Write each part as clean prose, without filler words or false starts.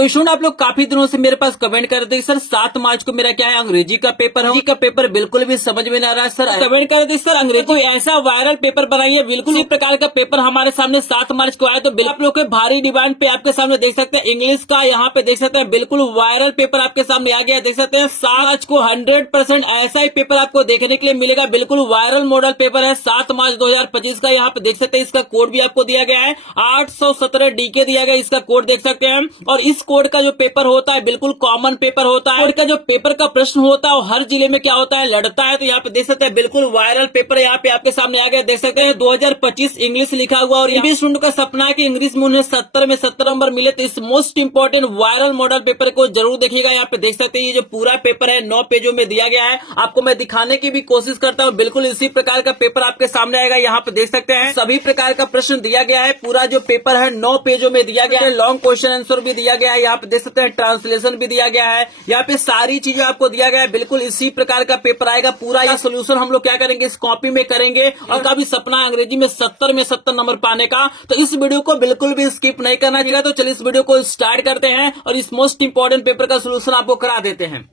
तो स्टूडेंट आप लोग काफी दिनों से मेरे पास कमेंट कर रहे थे सर 7 मार्च को मेरा क्या है अंग्रेजी का पेपर है। अंग्रेजी का पेपर बिल्कुल भी समझ में नहीं आ रहा है सर। कमेंट कर रहे थे सर अंग्रेजी कोई ऐसा वायरल पेपर बनाइए, बिल्कुल इसी प्रकार का पेपर हमारे सामने 7 मार्च को आया। तो आप लोग के भारी डिमांड पे आपके सामने देख सकते हैं इंग्लिश का, यहाँ पे देख सकते हैं बिल्कुल वायरल पेपर आपके सामने आ गया है। देख सकते हैं 7 मार्च को 100% ऐसा ही पेपर आपको देखने के लिए मिलेगा। बिल्कुल वायरल मॉडल पेपर है 7 मार्च 2025 का। यहाँ पे देख सकते हैं इसका कोड भी आपको दिया गया है 817 DK दिया गया, इसका कोड देख सकते हैं। और इस कोड का जो पेपर होता है बिल्कुल कॉमन पेपर होता है। कोड का जो पेपर का प्रश्न होता है वो हर जिले में क्या होता है लड़ता है। तो यहाँ पे देख सकते हैं बिल्कुल वायरल पेपर यहाँ पे आपके सामने आ गया। देख सकते हैं 2025 इंग्लिश लिखा हुआ और इंग्लिश स्टूडेंट का सपना है कि इंग्लिश में उन्हें 70 में 70 नंबर मिले। तो इस most important viral model paper को जरूर देखिएगा। यहाँ पे देख सकते हैं ये जो पूरा पेपर है 9 पेजों में दिया गया है। आपको मैं दिखाने की भी कोशिश करता हूँ, बिल्कुल इसी प्रकार का पेपर आपके सामने आएगा। यहाँ पे देख सकते हैं सभी प्रकार का प्रश्न दिया गया है। पूरा जो पेपर है 9 पेजों में दिया गया है। लॉन्ग क्वेश्चन आंसर भी दिया गया है। यहाँ पे देख सकते हैं ट्रांसलेशन भी दिया गया है। यहाँ पे सारी चीजें आपको दिया गया है। बिल्कुल इसी प्रकार का पेपर आएगा। पूरा यह सोल्यूशन हम लोग क्या करेंगे इस कॉपी में करेंगे। और का भी सपना है अंग्रेजी में 70 में 70 नंबर पाने का। तो इस वीडियो को बिल्कुल भी स्किप नहीं करना चाहिए। तो चलिए इस वीडियो को स्टार्ट करते हैं और इस मोस्ट इंपोर्टेंट पेपर का सोल्यूशन आपको करा देते हैं।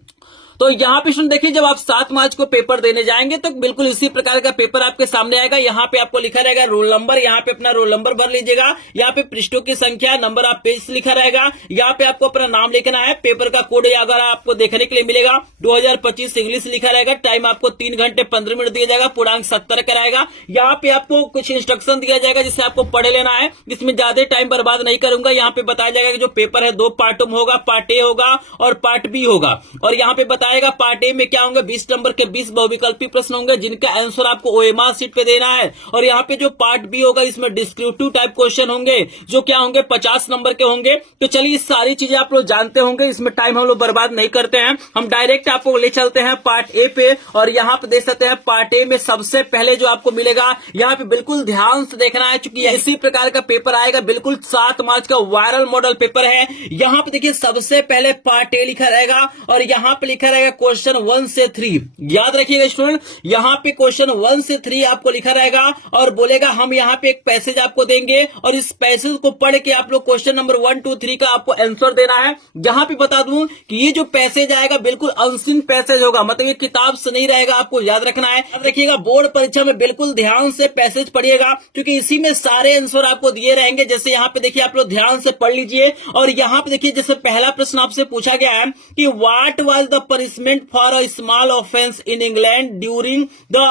तो यहाँ पे सुन देखिए जब आप 7 मार्च को पेपर देने जाएंगे तो बिल्कुल इसी प्रकार का पेपर आपके सामने आएगा। यहाँ पे आपको लिखा रहेगा रोल नंबर, यहाँ पे अपना रोल नंबर भर लीजिएगा। यहाँ पे पृष्ठों की संख्या, नंबर ऑफ पेज लिखा रहेगा। यहाँ पे आपको अपना नाम लिखना है। पेपर का कोड अगर आपको देखने के लिए मिलेगा 2025 इंग्लिश लिखा रहेगा। टाइम आपको 3 घंटे 15 मिनट दिया जाएगा। पूर्णांक 70 का रहेगा। यहाँ पे आपको कुछ इंस्ट्रक्शन दिया जाएगा जिसे आपको पढ़ लेना है। इसमें ज्यादा टाइम बर्बाद नहीं करूंगा। यहाँ पे बताया जाएगा कि जो पेपर है 2 पार्टों में होगा, पार्ट ए होगा और पार्ट बी होगा। और यहाँ पे बताएगा पार्ट ए में क्या होंगे 20 नंबर के 20 बहुविकल्पी प्रश्न होंगे जिनका आंसर आपको ओएमआर शीट पे देना है। और यहाँ पे जो पार्ट बी होगा इसमें डिस्क्रिप्टिव टाइप क्वेश्चन होंगे जो क्या होंगे 50 नंबर के होंगे। तो चलिए सारी चीजें आप लोग जानते होंगे, इसमें टाइम हम लोग बर्बाद नहीं करते हैं। हम डायरेक्ट आपको ले चलते हैं पार्ट ए पे। और यहाँ पे देख सकते हैं पार्ट ए में सबसे पहले जो आपको मिलेगा यहाँ पे बिल्कुल ध्यान से देखना है क्योंकि इसी प्रकार का पेपर आएगा। बिल्कुल 7 मार्च का वायरल मॉडल पेपर है। यहाँ पे देखिए सबसे पहले पार्ट ए लिखा रहेगा और यहाँ पे लिखा रहेगा क्वेश्चन 1 से 3। याद रखिएगा स्टूडेंट, यहाँ पे क्वेश्चन 1 से 3 आपको लिखा रहेगा और बोलेगा हम यहाँ पे एक पैसेज आपको देंगे और इस पैसेज को पढ़ के आप लोग क्वेश्चन नंबर 1, 2, 3 का आपको आंसर देना है। यहाँ पे बता दूं कि ये जो पैसेज आएगा बिल्कुल अनसीन पैसेज होगा, मतलब ये किताब से नहीं रहेगा। आपको याद रखना है। याद रखिएगा बोर्ड परीक्षा में बिल्कुल ध्यान से पैसेज पढ़िएगा क्योंकि इसी में सारे आंसर आपको दिए रहेंगे। जैसे यहाँ पे देखिए आप लोग ध्यान से पढ़ लीजिए। और यहाँ पे देखिए जैसे पहला प्रश्न आपसे पूछा गया है कि what was the punishment for a small offence in England during the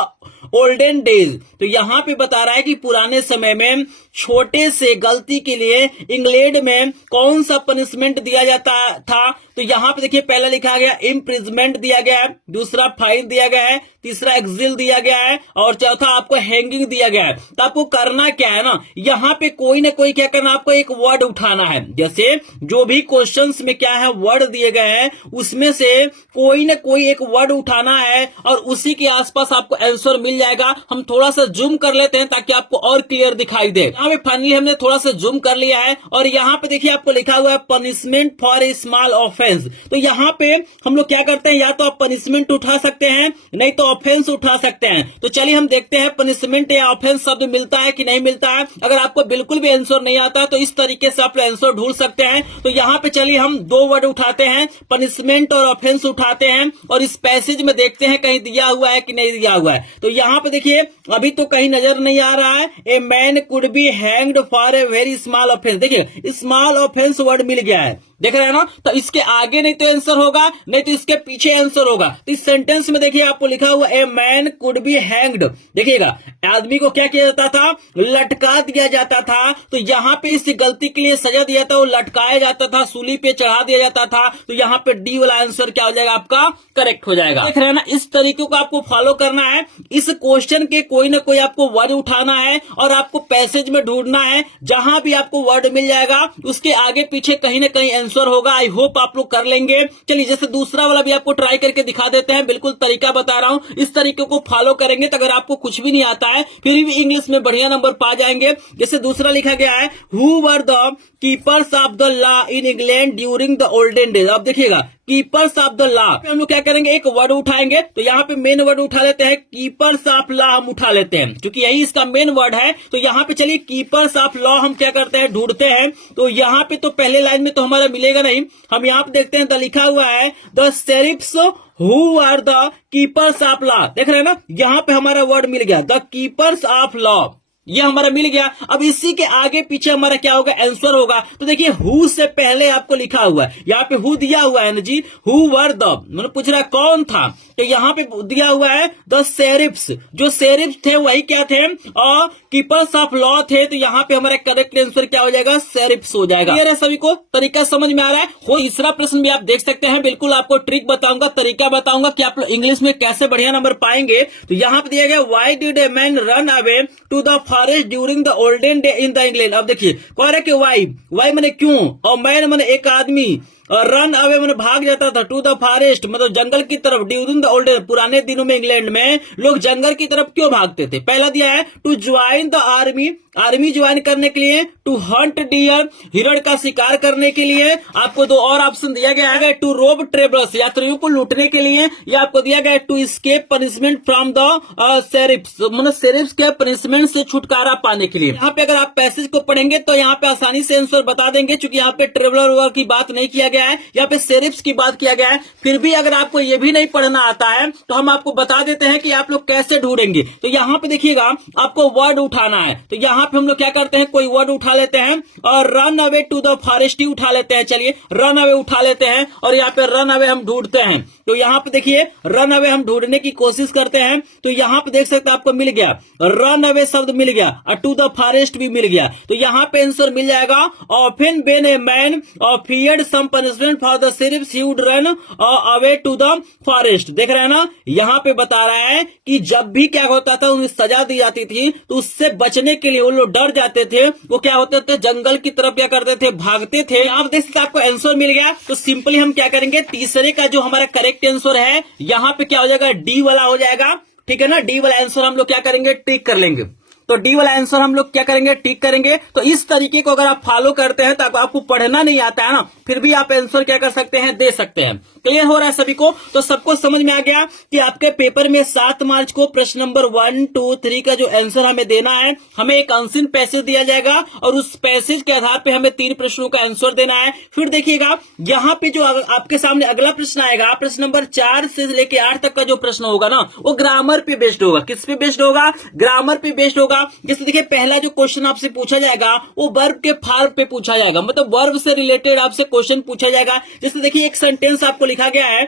olden days. तो यहाँ पे बता रहा है कि पुराने समय में छोटे से गलती के लिए इंग्लैंड में कौन सा पनिशमेंट दिया जाता था। तो यहाँ पे देखिए पहला लिखा गया इम्प्रिजमेंट दिया गया है, दूसरा फाइन दिया गया है, तीसरा एक्सिल दिया गया है और चौथा आपको हैंगिंग दिया गया है। तो आपको करना क्या है ना, यहाँ पे कोई ना कोई क्या करना, आपको एक वर्ड उठाना है। जैसे जो भी क्वेश्चंस में क्या है वर्ड दिए गए हैं उसमें से कोई ना कोई एक वर्ड उठाना है और उसी के आसपास आपको आंसर मिल जाएगा। हम थोड़ा सा जूम कर लेते हैं ताकि आपको और क्लियर दिखाई दे। यहाँ पे फाइनली हमने थोड़ा सा जूम कर लिया है और यहाँ पे देखिए आपको लिखा हुआ है punishment for a small offence. तो यहाँ पे हम लोग क्या करते हैं, या तो आप पनिशमेंट उठा सकते हैं नहीं तो ऑफेंस उठा सकते हैं। तो चलिए हम देखते हैं पनिशमेंट या ऑफेंस शब्द मिलता है कि नहीं मिलता है। अगर आपको बिल्कुल भी आंसर नहीं आता है तो इस तरीके से आप आंसर ढूंढ सकते हैं। तो यहाँ पे चलिए हम 2 वर्ड उठाते हैं, पनिशमेंट और ऑफेंस उठाते हैं और इस पैसेज में देखते हैं कहीं दिया हुआ है कि नहीं दिया हुआ है। तो यहाँ पे देखिए अभी तो कहीं नजर नहीं आ रहा है। A man could be hanged for a very small offence. देखिए स्मॉल ऑफेंस वर्ड मिल गया है, देख रहे हैं ना। तो इसके आगे नहीं तो आंसर होगा नहीं तो इसके पीछे आंसर होगा। तो इस सेंटेंस में देखिए आपको लिखा हुआ a man could be hanged. देखिएगा आदमी को क्या किया जाता था, लटका दिया जाता था। तो यहाँ पे इस गलती के लिए सजा दिया था, वो लटकाया जाता था, सूली पे चढ़ा दिया जाता था। तो यहाँ पे डी वाला आंसर क्या हो जाएगा आपका करेक्ट हो जाएगा। देख रहे हैं ना, इस तरीके को आपको फॉलो करना है। इस क्वेश्चन के कोई ना कोई आपको वर्ड उठाना है और आपको पैसेज में ढूंढना है। जहां भी आपको वर्ड मिल जाएगा उसके आगे पीछे कहीं ना कहीं आंसर होगा। आई होप आप लोग कर लेंगे। चलिए जैसे दूसरा वाला भी आपको ट्राई करके दिखा देते हैं। बिल्कुल तरीका बता रहा हूं, इस तरीके को फॉलो करेंगे तो अगर आपको कुछ भी नहीं आता है फिर भी इंग्लिश में बढ़िया नंबर पा जाएंगे। जैसे दूसरा लिखा गया है who were the keepers of the law in England during the olden days. अब देखिएगा कीपर्स ऑफ द लॉ। हम लोग क्या करेंगे, एक वर्ड उठाएंगे, तो यहाँ पे मेन वर्ड उठा लेते हैं, कीपर्स ऑफ लॉ हम उठा लेते हैं, क्योंकि यही इसका मेन वर्ड है। तो यहाँ पे चलिए कीपर्स ऑफ लॉ हम क्या करते हैं, ढूंढते हैं। तो यहाँ पे तो पहले लाइन में तो हमारा मिलेगा नहीं, हम यहाँ पे देखते हैं, द लिखा हुआ है the sheriffs who are the keepers of law. देख रहे हैं ना, यहाँ पे हमारा वर्ड मिल गया, द कीपर्स ऑफ लॉ, ये हमारा मिल गया। अब इसी के आगे पीछे हमारा क्या होगा, आंसर होगा। तो देखिए हु से पहले आपको लिखा हुआ है, यहाँ पे हु दिया हुआ है ना जी, हु वर द, मतलब पूछ रहा है कौन था, तो यहाँ पे दिया हुआ है द शेरिफ्स, जो शेरिफ्स थे वही क्या थे, और कीपर्स ऑफ लॉ थे। तो यहाँ पे हमारा करेक्ट आंसर क्या हो जाएगा, शेरिफ्स हो जाएगा। क्लियर है सभी को, तरीका समझ में आ रहा है। तीसरा प्रश्न भी आप देख सकते हैं, बिल्कुल आपको ट्रिक बताऊंगा, तरीका बताऊंगा कि आप लोग इंग्लिश में कैसे बढ़िया नंबर पाएंगे। तो यहाँ पे दिया गया, why did a man run away to the forest during the olden day in the England. अब देखिए कह रहा है कि वाई मैंने क्यों, और मैन मैंने एक आदमी, और रन अवे मैंने भाग जाता था, टू द फॉरेस्ट मतलब जंगल की तरफ, ड्यूरिंग द ओल्ड, पुराने दिनों में इंग्लैंड में लोग जंगल की तरफ क्यों भागते थे। पहला दिया है to join the army, army join करने के लिए, टू हंट डियर, हिरण का शिकार करने के लिए। आपको दो और ऑप्शन दिया गया है, टू रोब ट्रेवलर्स, यात्रियों को लूटने के लिए, या आपको दिया गया to escape punishment from the sheriffs, मतलब शेरिफ्स के पनिशमेंट से छुटकारा पाने के लिए। यहाँ पे अगर आप पैसेज को पढ़ेंगे तो यहाँ पे आसानी से आंसर बता देंगे, क्योंकि यहाँ पे ट्रेवलर की बात नहीं किया गया है, यहाँ पे शेरिफ्स की बात किया गया है। फिर भी अगर आपको ये भी नहीं पढ़ना आता है तो हम आपको बता देते हैं कि आप लोग कैसे ढूंढेंगे। तो यहाँ पे देखिएगा, आपको वर्ड उठाना है, तो यहाँ पे हम लोग क्या करते हैं, कोई वर्ड उठा लेते हैं, और run away to the forest ही उठा लेते हैं। चलिए रन अवे उठा लेते हैं, और यहाँ पे रन अवे हम ढूंढते हैं। तो यहाँ पे देखिए रन अवे हम ढूंढने की कोशिश करते हैं, तो यहाँ पे देख सकते हैं आपको मिल गया, रन अवे शब्द मिल गया, और टू द फॉरेस्ट भी मिल गया। तो यहाँ पे आंसर मिल जाएगा, often when a man feared some punishment for the sheriffs he would run away to the forest। देख रहे हैं ना, यहाँ पे बता रहा है कि जब भी क्या होता था, उन्हें सजा दी जाती थी, तो उससे बचने के लिए वो लोग डर जाते थे, वो क्या होते थे, जंगल की तरफ क्या करते थे, भागते थे। आप देख सकते आपको आंसर मिल गया। तो सिंपली हम क्या करेंगे, तीसरे का जो हमारा करेक्ट आंसर है, यहाँ पे क्या हो जाएगा, डी वाला हो जाएगा। ठीक है ना, डी वाला आंसर हम लोग क्या करेंगे, टिक कर लेंगे। तो डी वाला आंसर हम लोग क्या करेंगे, टिक करेंगे। तो इस तरीके को अगर आप फॉलो करते हैं, तो आपको पढ़ना नहीं आता है ना, फिर भी आप आंसर क्या कर सकते हैं, दे सकते हैं। क्लियर हो रहा है सभी को। तो सबको समझ में आ गया कि आपके पेपर में 7 मार्च को प्रश्न नंबर 1, 2, 3 का जो आंसर हमें देना है, हमें एक अनसीन पैसेज दिया जाएगा, और उस पैसेज के आधार पे हमें 3 प्रश्नों का आंसर देना है। फिर देखिएगा यहाँ पे जो आपके सामने अगला प्रश्न आएगा, प्रश्न नंबर 4 से लेके 8 तक का जो प्रश्न होगा ना, वो ग्रामर पे बेस्ड होगा। किस पे बेस्ड होगा, ग्रामर पे बेस्ड होगा। जैसे देखिए पहला जो क्वेश्चन आपसे पूछा जाएगा, वो वर्ब के फॉर्म पे पूछा जाएगा, मतलब वर्ब से रिलेटेड आपसे क्वेश्चन पूछा जाएगा। जैसे देखिए एक सेंटेंस आपको लिखा गया है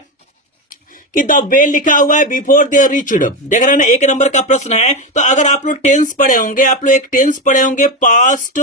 कि द वेल लिखा हुआ है बिफोर दे रिच्ड। देख रहे हैं ना, 1 नंबर का प्रश्न है। तो अगर आप लोग टेंस पढ़े होंगे, आप लोग एक टेंस पढ़े होंगे, पास्ट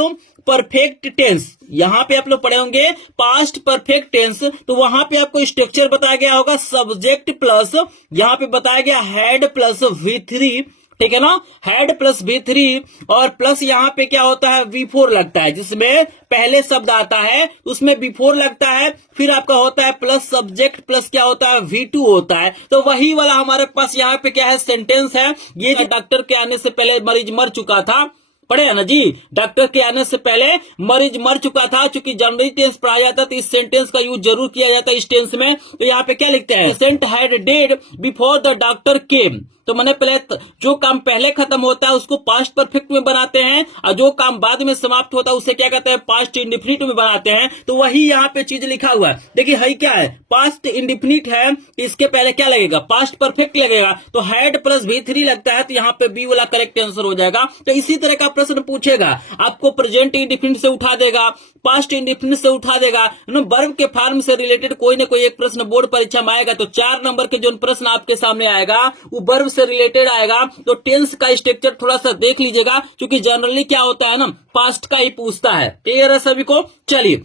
परफेक्ट टेंस, यहां पे आप लोग पढ़े होंगे पास्ट परफेक्ट टेंस, तो वहां पे आपको स्ट्रक्चर बताया गया होगा, सब्जेक्ट प्लस यहां पे बताया गया हैड प्लस V3। ठीक है ना, हेड प्लस V3, और प्लस यहाँ पे क्या होता है, V4 लगता है, जिसमें पहले शब्द आता है उसमें V4 लगता है, फिर आपका होता है प्लस सब्जेक्ट प्लस क्या होता है, V2 होता है। तो वही वाला हमारे पास यहाँ पे क्या है, सेंटेंस है। ये डॉक्टर के आने से पहले मरीज मर चुका था, पढ़े है ना जी, डॉक्टर के आने से पहले मरीज मर चुका था। चूंकि जनरल टेंस पढ़ा जाता है तो इस सेंटेंस का यूज जरूर किया जाता है इस टेंस में। तो यहाँ पे क्या लिखते हैं, patient had dead before the doctor केम। तो मैंने पहले जो काम पहले खत्म होता है उसको पास्ट परफेक्ट में बनाते हैं, और जो काम बाद में समाप्त होता है उसे क्या कहते हैं, पास्ट इंडिफिनिट में बनाते हैं। तो वही यहाँ पे चीज लिखा हुआ है। देखिए है क्या है, पास्ट इंडिफिनिट है, इसके पहले क्या लगेगा, पास्ट परफेक्ट लगेगा। तो हैड प्लस V3 लगता है, तो यहाँ पे बी वाला करेक्ट आंसर हो जाएगा। तो इसी तरह का प्रश्न पूछेगा, आपको प्रेजेंट इंडिफिनिट से उठा देगा, पास्ट इंडिफिनिट से उठा देगा, वर्ब के फॉर्म से रिलेटेड कोई ना कोई एक प्रश्न बोर्ड परीक्षा में आएगा। तो 4 नंबर के जो प्रश्न आपके सामने आएगा वो वर्ब से रिलेटेड आएगा। तो टेंस का स्ट्रक्चर थोड़ा सा देख लीजिएगा, क्योंकि जनरली क्या होता है ना, पास्ट का ही पूछता है। क्लियर है सभी को। चलिए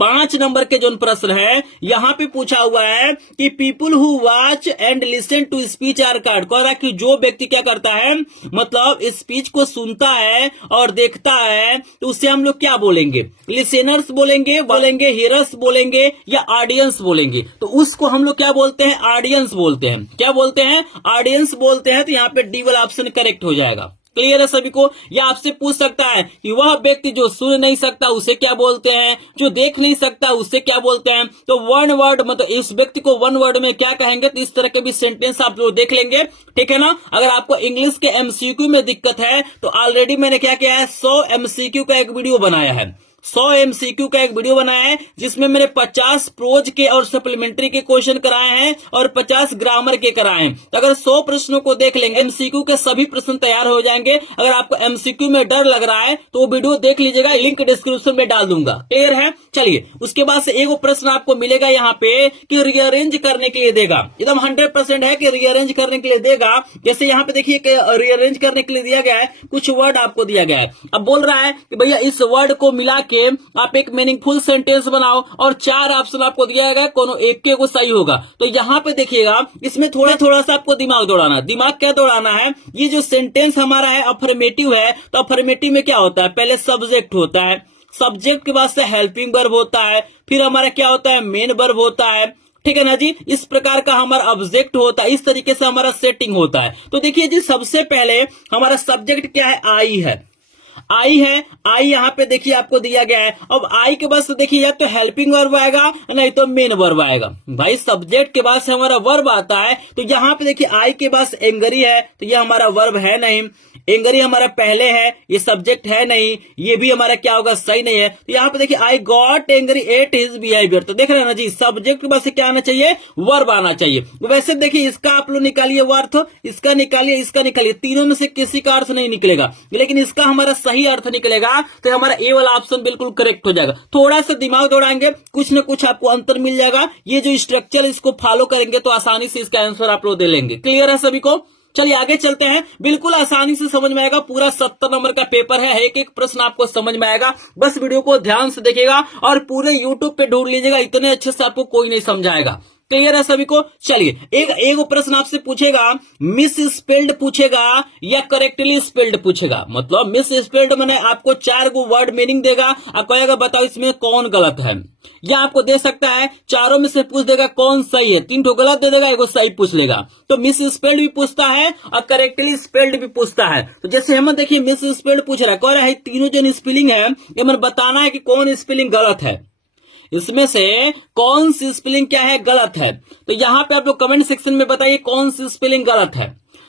5 नंबर के जो प्रश्न है यहाँ पे पूछा हुआ है कि people who watch and listen to speech are card. कह रहा है कि जो व्यक्ति क्या करता है, मतलब स्पीच को सुनता है और देखता है, तो उससे हम लोग क्या बोलेंगे, लिसनर्स बोलेंगे, हियरर्स बोलेंगे, या ऑडियंस बोलेंगे। तो उसको हम लोग क्या बोलते हैं, ऑडियंस बोलते हैं। क्या बोलते हैं, ऑडियंस बोलते हैं। तो यहाँ पे डी वाला ऑप्शन करेक्ट हो जाएगा। क्लियर है सभी को। या आपसे पूछ सकता है कि वह व्यक्ति जो सुन नहीं सकता उसे क्या बोलते हैं, जो देख नहीं सकता उसे क्या बोलते हैं। तो वन वर्ड मतलब इस व्यक्ति को वन वर्ड में क्या कहेंगे, तो इस तरह के भी सेंटेंस आप लोग देख लेंगे, ठीक है ना। अगर आपको इंग्लिश के एमसीक्यू में दिक्कत है तो ऑलरेडी मैंने क्या किया है, 100 एमसीक्यू का एक वीडियो बनाया है, 100 एमसीक्यू का एक वीडियो बनाया है जिसमें मैंने 50 प्रोज के और सप्लीमेंट्री के क्वेश्चन कराए हैं और 50 ग्रामर के कराए हैं। तो अगर 100 प्रश्नों को देख लेंगे, एमसीक्यू के सभी प्रश्न तैयार हो जाएंगे। अगर आपको एमसीक्यू में डर लग रहा है तो वो वीडियो देख लीजिएगा, लिंक डिस्क्रिप्शन में डाल दूंगा, क्लियर है। चलिए, उसके बाद से एक प्रश्न आपको मिलेगा यहाँ पे कि रीअरेंज करने के लिए देगा, एकदम 100% है कि रीअरेंज करने के लिए देगा। जैसे यहाँ पे देखिए रीअरेंज करने के लिए दिया गया है, कुछ वर्ड आपको दिया गया है। अब बोल रहा है कि भैया इस वर्ड को मिला के आप एक मीनिंगफुल सेंटेंस बनाओ और 4 ऑप्शन आपको दिया गया, कोनो एक के को सही होगा। तो यहाँ पे देखिएगा, इसमें थोड़ा सा आपको दिमाग दौड़ाना। दिमाग क्या दौड़ाना है, ये जो सेंटेंस हमारा है अफर्मेटिव है, तो अफर्मेटिव में क्या होता है, पहले सब्जेक्ट होता है, सब्जेक्ट के बाद से हेल्पिंग वर्ब होता है, फिर हमारा क्या होता है, मेन वर्ब होता है, ठीक है ना जी। इस प्रकार का हमारा ऑब्जेक्ट होता है, इस तरीके से हमारा सेटिंग होता है। तो देखिए जी, सबसे पहले हमारा सब्जेक्ट क्या है, आई है, आई है, आई यहाँ पे देखिए आपको दिया गया है। अब आई के बाद देखिए या तो हेल्पिंग वर्ब आएगा नहीं तो मेन वर्ब आएगा। भाई सब्जेक्ट के बाद से हमारा वर्ब आता है, तो यहाँ पे देखिए आई के बाद एंगरी है, तो ये हमारा वर्ब है नहीं, एंगरी हमारा पहले है, ये सब्जेक्ट है नहीं, ये भी हमारा क्या होगा, सही नहीं है। तो यहाँ पे देखिए I got angry at his behaviour, तो देख रहे हैं ना जी, सब्जेक्ट के बाद से क्या आना चाहिए, वर्ब आना चाहिए। वैसे देखिए इसका आप लोग निकालिए अर्थ, इसका निकालिए, इसका निकालिए, तीनों में से किसी का अर्थ नहीं निकलेगा, लेकिन इसका हमारा सही अर्थ निकलेगा, तो हमारा ए वाला ऑप्शन बिल्कुल करेक्ट हो जाएगा। थोड़ा सा दिमाग दौड़ाएंगे, कुछ न कुछ आपको अंतर मिल जाएगा। ये जो स्ट्रक्चर इसको फॉलो करेंगे तो आसानी से इसका आंसर आप लोग दे लेंगे। क्लियर है सभी को। चलिए आगे चलते हैं, बिल्कुल आसानी से समझ में आएगा। पूरा 70 नंबर का पेपर है, एक एक प्रश्न आपको समझ में आएगा। बस वीडियो को ध्यान से देखिएगा और पूरे यूट्यूब पे ढूंढ लीजिएगा, इतने अच्छे से आपको कोई नहीं समझाएगा। क्लियर है सभी को। चलिए एक प्रश्न आपसे पूछेगा, मिस स्पेल्ड पूछेगा या करेक्टली स्पेल्ड पूछेगा। मतलब मिस स्पेल्ड मैंने आपको 4 गो वर्ड मीनिंग देगा और कहेगा बताओ इसमें कौन गलत है, या आपको दे सकता है चारों में से पूछ देगा कौन सही है, 3 ठो गलत दे देगा, 1 सही पूछ लेगा। तो मिस स्पेल्ड भी पूछता है और करेक्टली स्पेल्ड भी पूछता है। तो जैसे हम देखिए मिस स्पेल्ड पूछ रहा है, कह रहा है तीनों जो स्पेलिंग है ये मैंने बताना है कि कौन स्पेलिंग गलत है, इसमें से कौन सी स्पेलिंग क्या है, गलत है। तो यहाँ पे आप लोग कमेंट सेक्शन में बताइए कौन सी स्पेलिंग गलत है।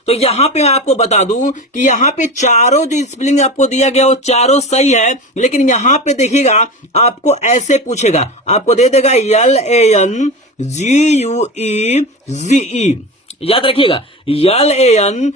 तो यहाँ पे मैं आपको बता दूं कि यहाँ पे चारों जो स्पेलिंग आपको दिया गया वो चारों सही है, लेकिन यहाँ पे देखिएगा आपको ऐसे पूछेगा, आपको दे देगा LANGUEGE, याद रखिएगा LANGUEGE।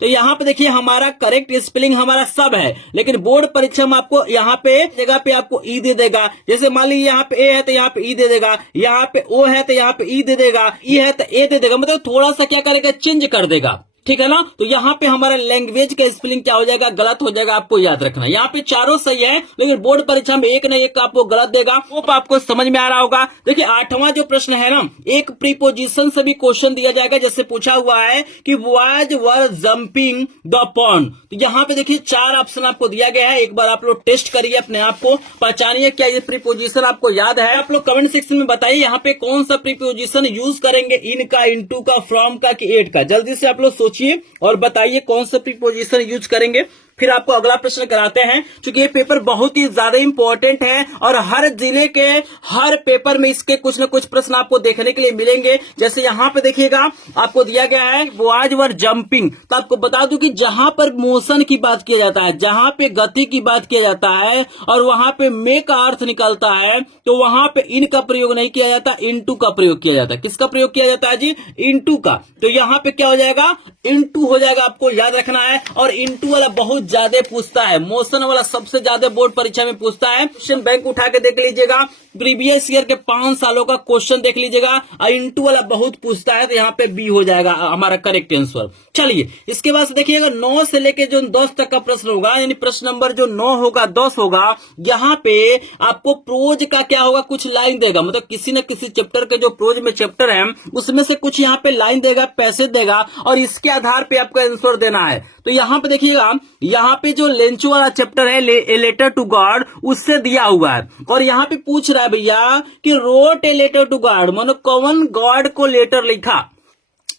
तो यहाँ पे देखिए हमारा करेक्ट स्पेलिंग हमारा सब है, लेकिन बोर्ड परीक्षा में आपको यहाँ पे जगह पे आपको ई दे देगा। जैसे मान लीजिए यहाँ पे ए है तो यहाँ पे ई दे देगा, यहाँ पे ओ है तो यहाँ पे ई दे देगा, ई है तो ए दे देगा, मतलब थोड़ा सा क्या करेगा, चेंज कर देगा, ठीक है ना। तो यहाँ पे हमारा लैंग्वेज का स्पेलिंग क्या हो जाएगा, गलत हो जाएगा, आपको याद रखना। यहाँ पे चारों सही है, लेकिन बोर्ड परीक्षा में एक न एक आपको गलत देगा। वो आपको समझ में आ रहा होगा। देखिए 8वां जो प्रश्न है ना, एक प्रीपोजिशन से भी क्वेश्चन दिया जाएगा। जैसे पूछा हुआ है कि boys were jumping the pond, तो यहाँ पे देखिए 4 ऑप्शन आपको दिया गया है। एक बार आप लोग टेस्ट करिए, अपने आप को पहचानिए क्या ये प्रीपोजिशन आपको याद है। आप लोग कमेंट सेक्शन में बताइए यहाँ पे कौन सा प्रीपोजिशन यूज करेंगे, इन का, इनटू का, फ्रॉम का कि एट का। जल्दी से आप लोग और बताइए कौन सा प्रीपोजिशन यूज करेंगे। फिर आपको अगला प्रश्न कराते हैं, क्योंकि ये पेपर बहुत ही ज्यादा इंपॉर्टेंट है और हर जिले के हर पेपर में इसके कुछ न कुछ प्रश्न आपको देखने के लिए मिलेंगे। जैसे यहाँ पे देखिएगा आपको दिया गया है बॉयज वर जंपिंग, तो आपको बता दूं कि जहां पर मोशन की बात किया जाता है, जहां पे गति की बात किया जाता है और वहां पे मे का अर्थ निकलता है, तो वहां पे इन का प्रयोग नहीं किया जाता, इनटू का प्रयोग किया जाता है। किसका प्रयोग किया जाता है जी, इनटू का। तो यहाँ पे क्या हो जाएगा, इनटू हो जाएगा, आपको याद रखना है। और इनटू वाला बहुत ज्यादा पूछता है, मोशन वाला सबसे ज्यादा बोर्ड परीक्षा में पूछता है। क्वेश्चन बैंक उठा के देख लीजिएगा, प्रीवियस ईयर के 5 सालों का क्वेश्चन देख लीजिएगा, और इनटू वाला बहुत पूछता है, तो यहाँ पे बी हो जाएगा हमारा करेक्ट आंसर। चलिए इसके बाद से देखिएगा 9 से लेके जो 10 तक का प्रश्न होगा, यानी प्रश्न नंबर जो 9 होगा 10 होगा, यहाँ पे आपको प्रोज का क्या होगा, कुछ लाइन देगा। मतलब किसी न किसी चैप्टर के जो प्रोज में चैप्टर है उसमें से कुछ यहाँ पे लाइन देगा, पैसेज देगा, और इसके आधार पे आपको आंसर देना है। तो यहाँ पे देखिएगा, यहाँ पे जो लेंचो वाला चैप्टर है ए लेटर टू गॉड, उससे दिया हुआ है। और यहाँ पे पूछ रहा है भैया कि wrote a letter to God, मतलब कौन गॉड को लेटर लिखा।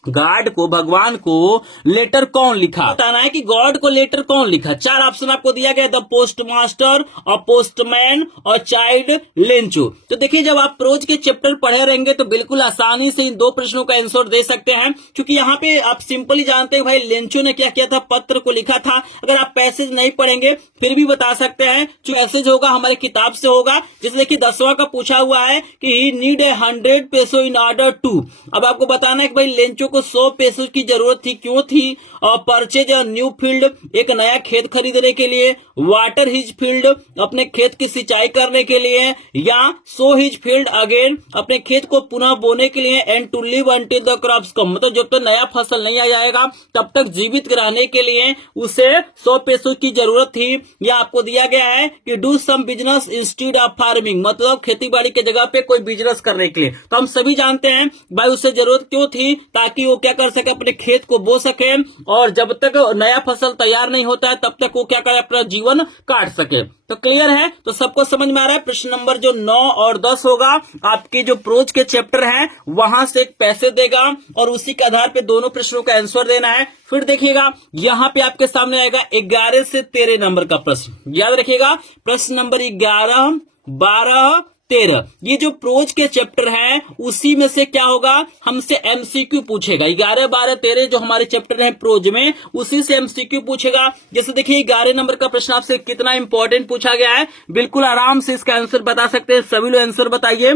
गॉड को, भगवान को लेटर कौन लिखा? बताना है कि गॉड को लेटर कौन लिखा। 4 ऑप्शन आपको दिया गया, द पोस्ट मास्टर और पोस्टमैन और चाइल्ड लेंचो। तो देखिए, जब आप प्रोज के चैप्टर पढ़े रहेंगे तो बिल्कुल आसानी से इन 2 प्रश्नों का आंसर दे सकते हैं, क्योंकि यहाँ पे आप सिंपली जानते हैं भाई लेंचो ने क्या किया था, पत्र को लिखा था। अगर आप पैसेज नहीं पढ़ेंगे फिर भी बता सकते हैं, जो पैसेज होगा हमारी किताब से होगा। जैसे देखिए 10वां का पूछा हुआ है कि he need 100 peso in order to. अब आपको बताना है कि भाई लेंचो को 100 पैसों की जरूरत थी, क्यों थी? परचेज अ न्यू फील्ड, एक नया खेत खरीदने के लिए, वाटर हिज फील्ड, अपने खेत की सिंचाई करने के लिए, या सो हिज फील्ड अगेन, अपने खेत को पुनः बोने के लिए, and to live until the crops come, मतलब जब तक नया फसल नहीं आ जाएगा तब तक जीवित रहने के लिए उसे 100 पैसों की जरूरत थी। या आपको दिया गया है कि do some business instead of farming, मतलब खेती बाड़ी की जगह पे कोई बिजनेस करने के लिए। तो हम सभी जानते हैं भाई उसे जरूरत क्यों थी, ताकि वो क्या कर सके, अपने खेत को बो सके, और जब तक नया फसल तैयार नहीं होता है तब तक वो क्या करे, अपना जीवन काट सके। तो क्लियर है? तो सबको समझ में आ रहा है? प्रश्न नंबर जो 9 और 10 होगा, आपके जो प्रोज के चैप्टर हैं वहां से एक पैसे देगा और उसी के आधार पे दोनों प्रश्नों का आंसर देना है। फिर देखिएगा यहां पे आपके सामने आएगा 11 से 13 नंबर का प्रश्न। याद रखिएगा, प्रश्न नंबर 11, 12, 13, ये जो प्रोज के चैप्टर हैं उसी में से क्या होगा, हमसे एमसीक्यू पूछेगा। 11, 12, 13 जो हमारे चैप्टर हैं प्रोज में, उसी से एमसीक्यू पूछेगा। जैसे देखिए 11 नंबर का प्रश्न आपसे कितना इंपॉर्टेंट पूछा गया है, बिल्कुल आराम से इसका आंसर बता सकते हैं। सभी लोग आंसर बताइए।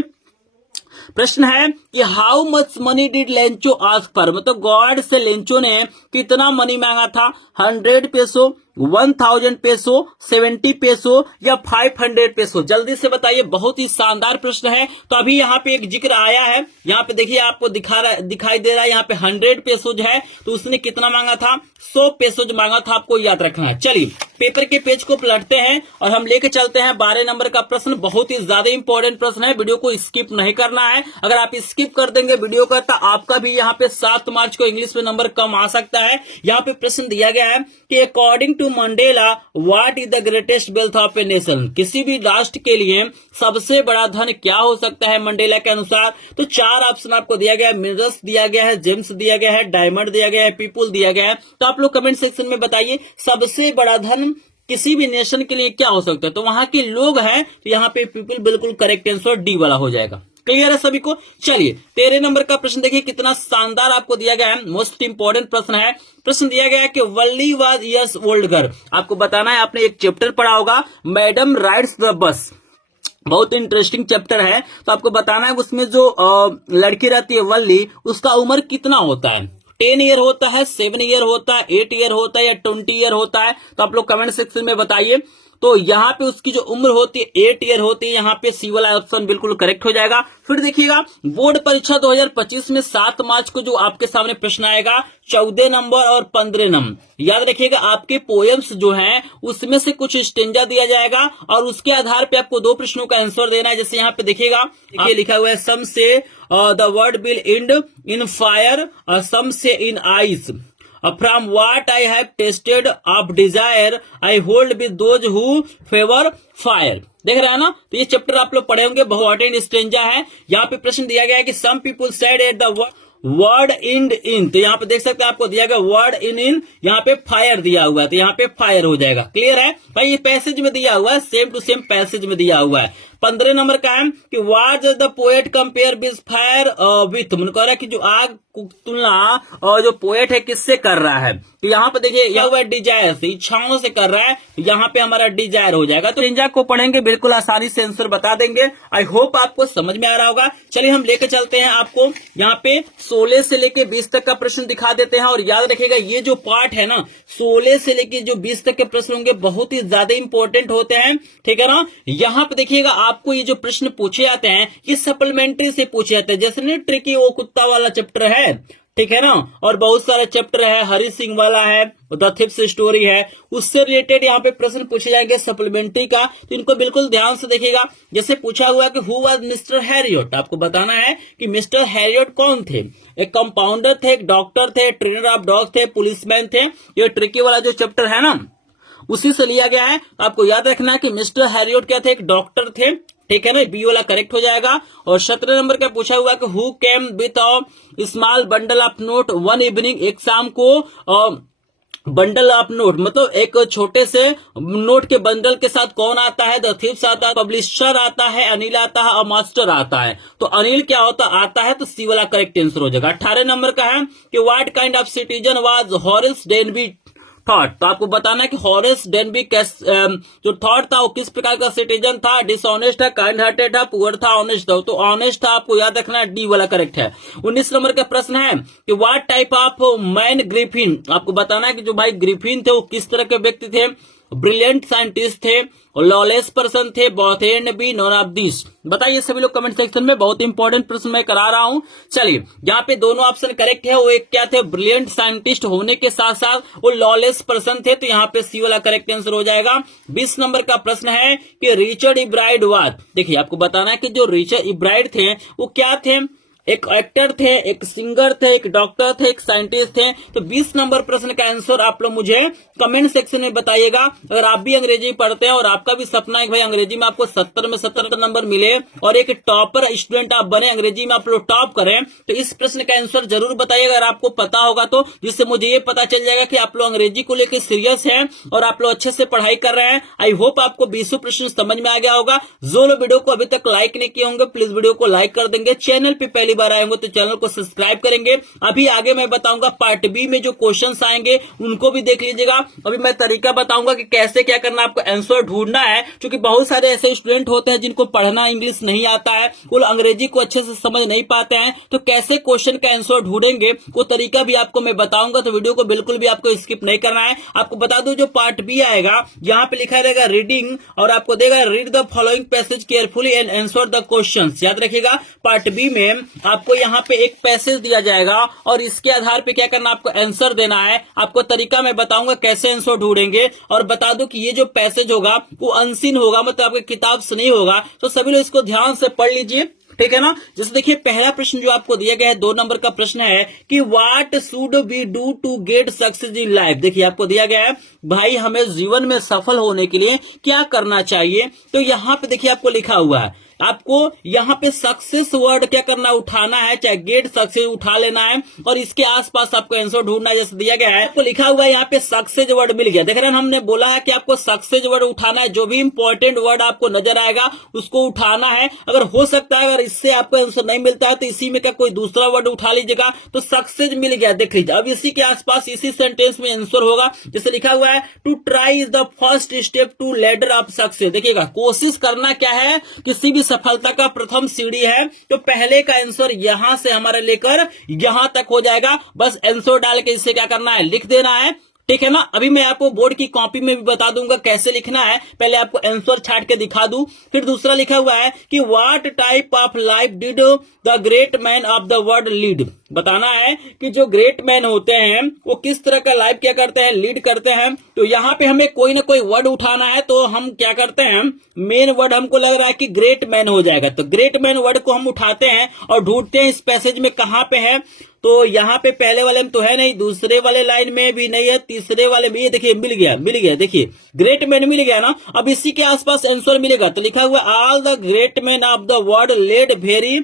प्रश्न है कि how much money did Lencho ask for, मतलब गॉड से लेंचो ने कितना मनी मांगा था, 100 पेसो, 1000 पेसो, 70 पेसो या 500 पेसो? जल्दी से बताइए, बहुत ही शानदार प्रश्न है। तो अभी यहाँ पे एक जिक्र आया है, यहाँ पे देखिए आपको दिखाई दे रहा है, यहाँ पे 100 पेसो है, तो उसने कितना मांगा था, 100 पेसो मांगा था, आपको याद रखना है। चलिए पेपर के पेज को पलटते हैं और हम लेके चलते हैं 12 नंबर का प्रश्न। बहुत ही ज्यादा इंपॉर्टेंट प्रश्न है, वीडियो को स्किप नहीं करना है। अगर आप स्किप कर देंगे वीडियो का तो आपका भी यहाँ पे 7 मार्च को इंग्लिश में नंबर कम आ सकता है। यहाँ पे प्रश्न दिया गया है कि according to Mandela what is the greatest wealth of a nation, किसी भी राष्ट्र के लिए सबसे बड़ा धन क्या हो सकता है मंडेला के अनुसार? तो 4 ऑप्शन आपको दिया गया है, मिनरल्स दिया गया है, जेम्स दिया गया है, डायमंड दिया गया है, पीपल दिया गया है। तो आप लोग कमेंट सेक्शन में बताइए सबसे बड़ा धन किसी भी नेशन के लिए क्या हो सकता है? तो वहां के लोग हैं, तो यहाँ पे पीपल बिल्कुल करेक्ट आंसर डी वाला हो जाएगा। क्लियर है सभी को? चलिए 13 नंबर का प्रश्न देखिए कितना शानदार आपको दिया गया है, मोस्ट इंपोर्टेंट प्रश्न है। प्रश्न दिया गया है कि वल्ली वाज यस ओल्ड गर्ल, आपको बताना है, आपने एक चैप्टर पढ़ा होगा मैडम राइड्स द बस, बहुत इंटरेस्टिंग चैप्टर है। तो आपको बताना है उसमें जो लड़की रहती है वल्ली, उसका उम्र कितना होता है, 10 ईयर होता है, 7 ईयर होता है, 8 ईयर होता है या 20 ईयर होता है? तो आप लोग कमेंट सेक्शन में बताइए। तो यहाँ पे उसकी जो उम्र होती है 8 ईयर होती है, यहाँ पे सी वाला ऑप्शन बिल्कुल करेक्ट हो जाएगा। फिर देखिएगा बोर्ड परीक्षा 2025 में 7 मार्च को जो आपके सामने प्रश्न आएगा 14 नंबर और 15 नंबर, याद रखिएगा आपके पोएम्स जो हैं उसमें से कुछ स्टेंजा दिया जाएगा और उसके आधार पे आपको 2 प्रश्नों का आंसर देना है। जैसे यहाँ पे देखिएगा, देखिए लिखा हुआ है some say the world will end in fire, some say in ice, from what I have tasted of desire I hold with those who favor fire। देख रहे हैं ना? तो ये चैप्टर आप लोग पढ़े होंगे, बहुत स्ट्रेंजा है। यहाँ पे प्रश्न दिया गया है कि some people said at the world end in, तो यहाँ पे देख सकते हैं आपको दिया गया वर्ड इन, यहाँ पे फायर दिया हुआ है, तो यहाँ पे फायर हो जाएगा। क्लियर है भाई? ये पैसेज में दिया हुआ है, सेम टू सेम पैसेज में दिया हुआ है। 15 नंबर का है कि was the poet compare with fire with, मन कह रहा है कि जो आग तुलना और जो पोएट है किससे कर रहा है? तो यहाँ पे देखिए यह हुआ डिजायर से, इच्छाओं से कर रहा है, यहाँ पे हमारा डिजायर हो जाएगा। तो इंजा को पढ़ेंगे बिल्कुल आसानी से आंसर बता देंगे। आई होप आपको समझ में आ रहा होगा। चलिए हम लेके चलते हैं आपको यहाँ पे 16 से लेके 20 तक का प्रश्न दिखा देते हैं। और याद रखिएगा ये जो पार्ट है ना 16 से लेके जो 20 तक के प्रश्न होंगे बहुत ही ज्यादा इंपॉर्टेंट होते हैं, ठीक है ना? यहाँ पे देखिएगा आपको ये जो प्रश्न पूछे जाते हैं ये सप्लीमेंट्री से पूछे जाते हैं, जैसे नहीं ट्रिकी वो कुत्ता वाला चैप्टर है, ठीक है ना? और बहुत सारे चैप्टर है, हरी सिंह वाला है, द थिप्स स्टोरी है, उससे रिलेटेड यहाँ पे प्रश्न पूछे जाएंगे सप्लीमेंट्री का। तो इनको बिल्कुल ध्यान से देखिएगा। जैसे पूछा हुआ कि हु वाज मिस्टर हैरियट, आपको बताना है कि मिस्टर हैरियट कौन थे? एक कंपाउंडर थे, एक डॉक्टर थे, ट्रेनर ऑफ डॉग थे, पुलिसमैन थे। ये ट्रिकी वाला जो चैप्टर है ना उसी से लिया गया है। आपको याद रखना है कि मिस्टर हैरियट क्या थे? एक डॉक्टर थे, ठीक है ना, बी वाला करेक्ट हो जाएगा। और 17 नंबर का पूछा हुआ कि who came with a small bundle of note one evening, एक शाम को बंडल ऑफ नोट मतलब एक छोटे से नोट के बंडल के साथ कौन आता है? द थीव्स आता है, पब्लिशर आता है, अनिल आता है और मास्टर आता है। तो अनिल क्या होता आता है? तो सी वाला करेक्ट आंसर हो जाएगा। 18 नंबर का है कि what kind of citizen was Horace Denby thought. तो आपको बताना है कि हॉरेस डेनबी जो थॉट था वो किस प्रकार का सिटीजन था? डिसऑनेस्ट था, काइंड हार्टेड था, पुअर था, ऑनेस्ट था। तो ऑनेस्ट था, आपको याद रखना है, डी वाला करेक्ट है। 19 नंबर का प्रश्न है कि what type of man Griffin. आपको बताना है कि जो भाई ग्रिफिन थे वो किस तरह के व्यक्ति थे? ब्रिलियंट साइंटिस्ट थे, लॉलेस पर्सन थे, both and B, none of this. बताइए सभी लोग कमेंट सेक्शन में, बहुत इंपॉर्टेंट प्रश्न मैं करा रहा हूं। चलिए, यहाँ पे दोनों ऑप्शन करेक्ट है। वो एक क्या थे? ब्रिलियंट साइंटिस्ट होने के साथ साथ वो लॉलेस पर्सन थे। तो यहाँ पे सी वाला करेक्ट आंसर हो जाएगा। 20 नंबर का प्रश्न है कि रिचर्ड इब्राइड वाज। देखिए, आपको बताना है कि जो रिचर्ड इब्राइड थे वो क्या थे? एक एक्टर थे, एक सिंगर थे, एक डॉक्टर थे, एक साइंटिस्ट थे। तो 20 नंबर प्रश्न का आंसर आप लोग मुझे कमेंट सेक्शन में बताइएगा। अगर आप भी अंग्रेजी पढ़ते हैं और आपका भी सपना है कि भाई अंग्रेजी में आपको 70 में 70 नंबर मिले और एक टॉपर स्टूडेंट आप बने, अंग्रेजी में आप लोग टॉप करें, तो इस प्रश्न का आंसर जरूर बताइएगा अगर आपको पता होगा तो, जिससे मुझे ये पता चल जाएगा कि आप लोग अंग्रेजी को लेकर सीरियस हैं और आप लोग अच्छे से पढ़ाई कर रहे हैं। आई होप आपको 20 प्रश्न समझ में आ गया होगा। जो लोग वीडियो को अभी तक लाइक नहीं किए होंगे प्लीज वीडियो को लाइक कर देंगे। चैनल पे पहली बार आए होंगे तो चैनल को सब्सक्राइब करेंगे। अभी आगे मैं बताऊंगा पार्ट बी में जो क्वेश्चंस आएंगे उनको भी देख लीजिएगा। अभी मैं तरीका बताऊंगा कि कैसे क्या करना, आपको आंसर ढूंढना है, क्योंकि बहुत सारे ऐसे स्टूडेंट होते हैं जिनको पढ़ना इंग्लिश नहीं आता है, वो अंग्रेजी को अच्छे से समझ नहीं पाते हैं। तो कैसे क्वेश्चन का आंसर ढूंढेंगे वो तरीका भी आपको मैं बताऊंगा। तो वीडियो को बिल्कुल भी आपको स्किप नहीं करना है। आपको बता दूं जो पार्ट बी आएगा यहाँ पे लिखा रहेगा रीडिंग और आपको देगा read the following passage carefully and answer the questions. याद रखिएगा, पार्ट बी में आपको यहाँ पे एक पैसेज दिया जाएगा और इसके आधार पे क्या करना, आपको आंसर देना है। आपको तरीका मैं बताऊंगा कैसे आंसर ढूंढेंगे। और बता दूं कि ये जो पैसेज होगा वो अनसीन होगा, मतलब आपकी किताब से नहीं होगा। तो सभी लोग इसको ध्यान से पढ़ लीजिए, ठीक है ना। जैसे देखिए, पहला प्रश्न जो आपको दिया गया है 2 नंबर का प्रश्न है कि what should we do to get success in life. देखिए, आपको दिया गया है भाई हमें जीवन में सफल होने के लिए क्या करना चाहिए। तो यहाँ पे देखिए आपको लिखा हुआ है, आपको यहाँ पे सक्सेस वर्ड क्या करना, उठाना है, चाहे गेट सक्सेस उठा लेना है और इसके आसपास आपको आंसर ढूंढना है। जैसे दिया गया है आपको लिखा हुआ है यहाँ पे सक्सेस वर्ड मिल गया। देख रहे हैं, हमने बोला है कि आपको सक्सेस वर्ड उठाना है। जो भी इंपॉर्टेंट वर्ड आपको नजर आएगा उसको उठाना है। अगर हो सकता है अगर इससे आपको आंसर नहीं मिलता है तो इसी में का कोई दूसरा वर्ड उठा लीजिएगा। तो सक्सेस मिल गया, देख लीजिए। अब इसी के आसपास इसी सेंटेंस में आंसर होगा। जैसे लिखा हुआ है to try is the first step to ladder of success. देखिएगा, कोशिश करना क्या है, किसी भी सफलता का प्रथम सीढ़ी है। तो पहले का आंसर यहां से हमारा लेकर यहां तक हो जाएगा। बस आंसर डाल के इसे क्या करना है, लिख देना है, ठीक है ना। अभी मैं आपको बोर्ड की कॉपी में भी बता दूंगा कैसे लिखना है। पहले आपको आंसर छाट के दिखा दूं। फिर दूसरा लिखा हुआ है कि what type of life did the great man of the world lead. बताना है कि जो ग्रेट मैन होते हैं वो किस तरह का लाइफ क्या करते हैं, लीड करते हैं। तो यहाँ पे हमें कोई ना कोई वर्ड उठाना है। तो हम क्या करते हैं, मेन वर्ड हमको लग रहा है कि ग्रेट मैन हो जाएगा। तो ग्रेट मैन वर्ड को हम उठाते हैं और ढूंढते हैं इस पैसेज में कहां पे है। तो यहाँ पे पहले वाले में तो है नहीं, दूसरे वाले लाइन में भी नहीं है, तीसरे वाले में ये देखिए मिल गया। देखिए ग्रेट मैन मिल गया ना। अब इसी के आसपास आंसर मिलेगा। तो लिखा हुआ all the great man of the world led very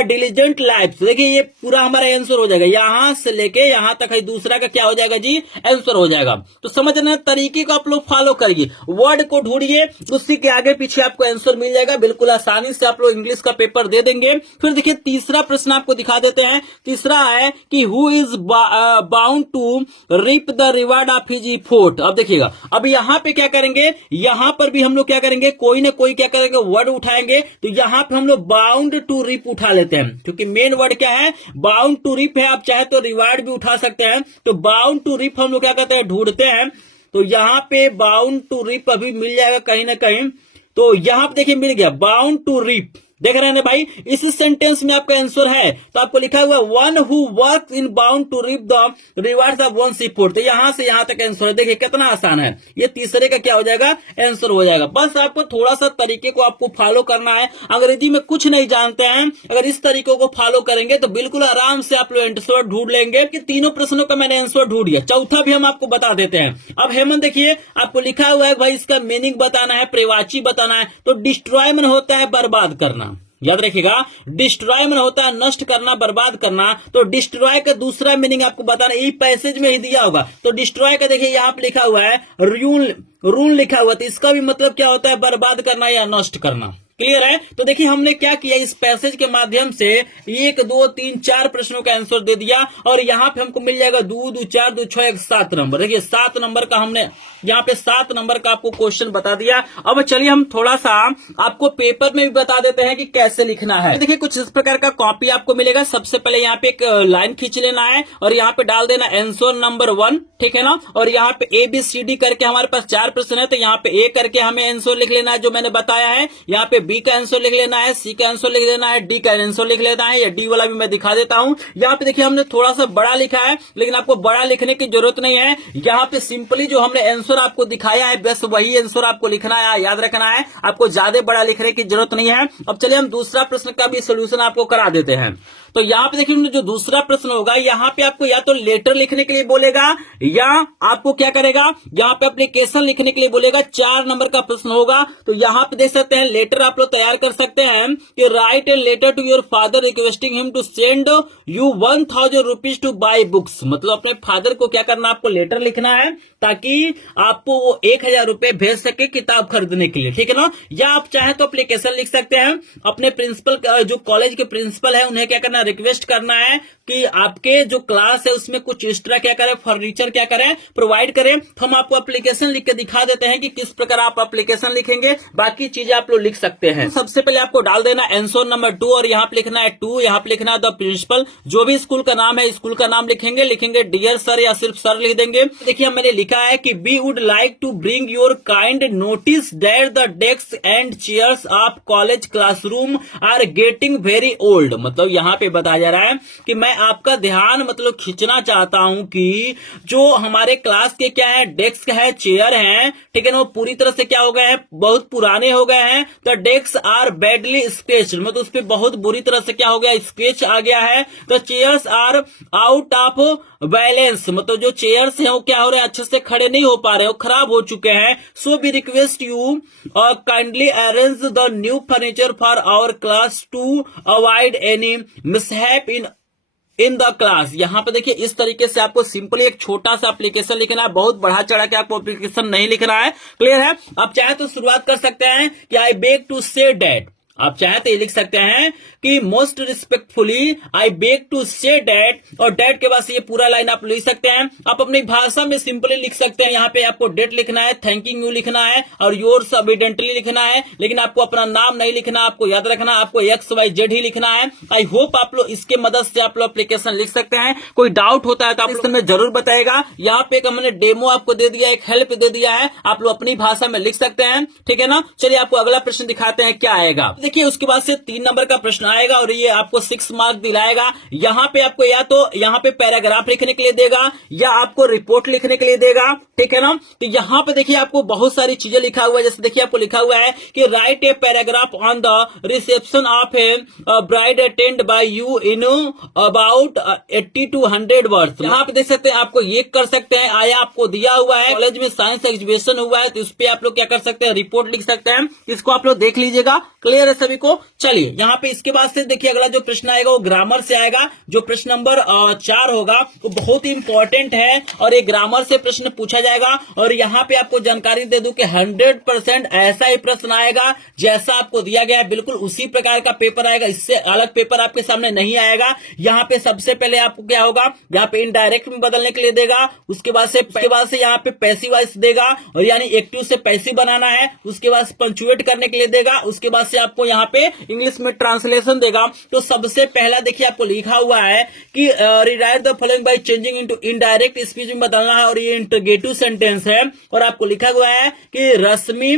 diligent life. देखिए ये पूरा हमारा आंसर हो जाएगा, यहां से लेके यहां तक है दूसरा का क्या हो जाएगा जी, आंसर हो जाएगा। तो समझना तरीके को आप लोग फॉलो करिए, वर्ड को ढूंढिए, उसी के आगे पीछे आपको आंसर मिल जाएगा। बिल्कुल आसानी से आप लोग इंग्लिश का पेपर दे देंगे। फिर देखिए तीसरा प्रश्न आपको दिखा देते हैं। तीसरा है कि who is bound to reap the reward of his effort. अब देखिएगा, अब यहाँ पे क्या करेंगे, यहां पर भी हम लोग क्या करेंगे, कोई ना कोई क्या करेंगे, वर्ड उठाएंगे। तो यहां पे हम लोग बाउंड टू रीप उठा लेते हैं, क्योंकि मेन वर्ड क्या है, बाउंड टू रीप है। आप चाहे तो रिवार्ड भी उठा सकते हैं। तो बाउंड टू रीप हम लोग क्या करते हैं, ढूंढते हैं। तो यहां पे बाउंड टू रीप अभी मिल जाएगा कहीं ना कहीं। तो यहां पे देखिए मिल गया बाउंड टू रीप। देख रहे हैं ना भाई, इस सेंटेंस में आपका आंसर है। तो आपको लिखा हुआ one who work in bound to reap the rewards of one seafood. तो यहां से यहां तक आंसर है। देखिए कितना आसान है, ये तीसरे का क्या हो जाएगा, आंसर हो जाएगा। बस आपको थोड़ा सा तरीके को आपको फॉलो करना है। अंग्रेजी में कुछ नहीं जानते हैं, अगर इस तरीकों को फॉलो करेंगे तो बिल्कुल आराम से आप लोग आंसर ढूंढ लेंगे। कि तीनों प्रश्नों का मैंने आंसर ढूंढ लिया, चौथा भी हम आपको बता देते हैं। अब हेमंत देखिए, आपको लिखा हुआ है भाई इसका मीनिंग बताना है, प्रेवाची बताना है। तो डिस्ट्रॉय मन होता है बर्बाद करना, याद रखिएगा, डिस्ट्रॉय मन होता है नष्ट करना, बर्बाद करना। तो डिस्ट्रॉय का दूसरा मीनिंग आपको बताना, ये पैसेज में ही दिया होगा। तो डिस्ट्रॉय का देखिए यहाँ पे लिखा हुआ है रून लिखा हुआ, तो इसका भी मतलब क्या होता है, बर्बाद करना या नष्ट करना। क्लियर है। तो देखिए हमने क्या किया, इस पैसेज के माध्यम से 1 2 3 4 प्रश्नों का आंसर दे दिया, और यहाँ पे हमको मिल जाएगा 2 2 4 2 6 7 नंबर। देखिए 7 नंबर का हमने यहाँ पे 7 नंबर का आपको क्वेश्चन बता दिया। अब चलिए हम थोड़ा सा आपको पेपर में भी बता देते हैं कि कैसे लिखना है। देखिए कुछ इस प्रकार का कॉपी आपको मिलेगा। सबसे पहले यहाँ पे एक लाइन खींच लेना है और यहाँ पे डाल देना आंसर नंबर 1, ठीक है ना। और यहाँ पे ABCD करके हमारे पास 4 प्रश्न है, तो यहाँ पे A करके हमें आंसर लिख लेना है जो मैंने बताया है। यहाँ पे B का आंसर लिख लेना है, C का आंसर लिख लेना है, D का आंसर लिख लेना है। या D वाला भी मैं दिखा देता हूं। यहाँ पे देखिए हमने थोड़ा सा बड़ा लिखा है, लेकिन आपको बड़ा लिखने की जरूरत नहीं है। यहाँ पे सिंपली जो हमने आंसर आपको दिखाया है बस वही आंसर आपको लिखना है, याद रखना है। आपको ज्यादा बड़ा लिखने की जरूरत नहीं है। अब चलिए हम दूसरा प्रश्न का भी सोल्यूशन आपको करा देते हैं। तो यहाँ पे देखिए जो दूसरा प्रश्न होगा, यहाँ पे आपको या तो लेटर लिखने के लिए बोलेगा या आपको क्या करेगा, यहाँ पे एप्लीकेशन लिखने के लिए बोलेगा। 4 नंबर का प्रश्न होगा। तो यहाँ पे देख सकते हैं लेटर आप लोग तैयार कर सकते हैं कि write a letter to your father requesting him to send you 1000 rupees to buy books. मतलब अपने फादर को क्या करना, आपको लेटर लिखना है ताकि आपको वो 1000 रुपए भेज सके किताब खरीदने के लिए, ठीक है ना। या आप चाहे तो एप्लीकेशन लिख सकते हैं, अपने प्रिंसिपल जो कॉलेज के प्रिंसिपल है उन्हें क्या करना, रिक्वेस्ट करना है कि आपके जो क्लास है उसमें कुछ एक्स्ट्रा क्या करें, फर्नीचर क्या करें, प्रोवाइड करें। तो हम आपको एप्लीकेशन लिख के दिखा देते हैं कि किस प्रकार आप एप्लीकेशन लिखेंगे। बाकी चीजें आप लोग लिख सकते हैं। सबसे पहले आपको डाल देना आंसर नंबर 2 और यहाँ पे लिखना है 2, यहाँ पे लिखना है द प्रिंसिपल। जो भी स्कूल का नाम है स्कूल का नाम लिखेंगे डियर सर या सिर्फ सर लिख देंगे। देखिए मैंने लिखा है कि we would like to bring your kind notice that the desk and chairs of college classroom are getting very old. मतलब यहाँ पे बताया जा रहा है कि मैं आपका ध्यान मतलब खींचना चाहता हूं कि जो हमारे क्लास के क्या है, डेस्क है, चेयर है, ठीक है ना, वो पूरी तरह से क्या हो गए हैं, बहुत पुराने हो गए हैं। तो डेस्क आर बैडली स्क्रेच्ड, मतलब उस पर बहुत बुरी तरह से क्या हो गया, स्क्रेच आ गया है। तो chairs are out of balance, मतलब जो चेयर्स हैं वो क्या हो रहे हैं, अच्छे से खड़े नहीं हो पा रहे, वो खराब हो चुके हैं। So we request you kindly arrange the new furniture for our class to avoid any mishap in the class. यहाँ पे देखिए इस तरीके से आपको सिंपली एक छोटा सा एप्लीकेशन लिखना है, बहुत बढ़ा चढ़ा के आपको एप्लीकेशन नहीं लिखना है। क्लियर है। आप चाहे तो शुरुआत कर सकते हैं कि I beg to say that, आप चाहे तो ये लिख सकते हैं कि most respectfully I beg to say that, और डैट के बाद से ये पूरा लाइन आप लिख सकते हैं। आप अपनी भाषा में सिंपली लिख सकते हैं। यहाँ पे आपको डेट लिखना है, थैंकिंग यू लिखना है और योर्स एविडेंटली लिखना है, लेकिन आपको अपना नाम नहीं लिखना, आपको याद रखना आपको XYZ ही लिखना है। आई होप आप लोग इसके मदद से आप लोग एप्लीकेशन लिख सकते हैं। कोई डाउट होता है तो आप इसमें जरूर बताएगा। यहाँ पे हमने डेमो आपको दे दिया, एक हेल्प दे दिया है, आप लोग अपनी भाषा में लिख सकते हैं, ठीक है ना। चलिए आपको अगला प्रश्न दिखाते हैं क्या आएगा। देखिए उसके बाद से 3 नंबर का प्रश्न आएगा और ये आपको 6 मार्क दिलाएगा। यहाँ पे आपको या तो यहाँ पे पैराग्राफ लिखने के लिए देगा या आपको रिपोर्ट लिखने के लिए देगा, ठीक है ना। तो यहाँ पे देखिए आपको बहुत सारी चीजें लिखा हुआ है। जैसे देखिए आपको लिखा हुआ है कि write a paragraph on the reception of a bride attend by you in about 80 to 100 words. यहाँ पे देख सकते हैं, आपको ये कर सकते हैं, आया आपको दिया हुआ है, कॉलेज में साइंस एग्जीबिशन हुआ है तो उस पर आप लोग क्या कर सकते हैं, रिपोर्ट लिख सकते हैं। इसको आप लोग देख लीजिएगा। क्लियर है सभी को। चलिए यहाँ पे इसके बाद से देखिए अगला जो प्रश्न आएगा वो ग्रामर से आएगा। जो प्रश्न नंबर 4 होगा वो बहुत ही इंपॉर्टेंट है और ये ग्रामर से प्रश्न पूछा जाएगा। और यहाँ पे आपको जानकारी दे दूं कि 100% ऐसा ही प्रश्न आएगा जैसा आपको दिया गया है, बिल्कुल उसी प्रकार का पेपर आएगा, इससे अलग पेपर आपके सामने नहीं आएगा। यहाँ पे सबसे पहले आपको क्या होगा, यहाँ पे इनडायरेक्ट में बदलने के लिए देगा, उसके बाद से यहाँ पे पैसिव वॉइस देगा और यानी एक्टिव से पैसिव बनाना है, उसके बाद पंचुएट करने के लिए देगा, उसके बाद से आपको यहाँ पे इंग्लिश में ट्रांसलेशन देगा। तो सबसे पहला देखिए आपको लिखा हुआ है कि rewrite the following by changing into indirect speech में बदलना है, और ये इंटरोगेटिव सेंटेंस है। और आपको लिखा हुआ है कि रश्मि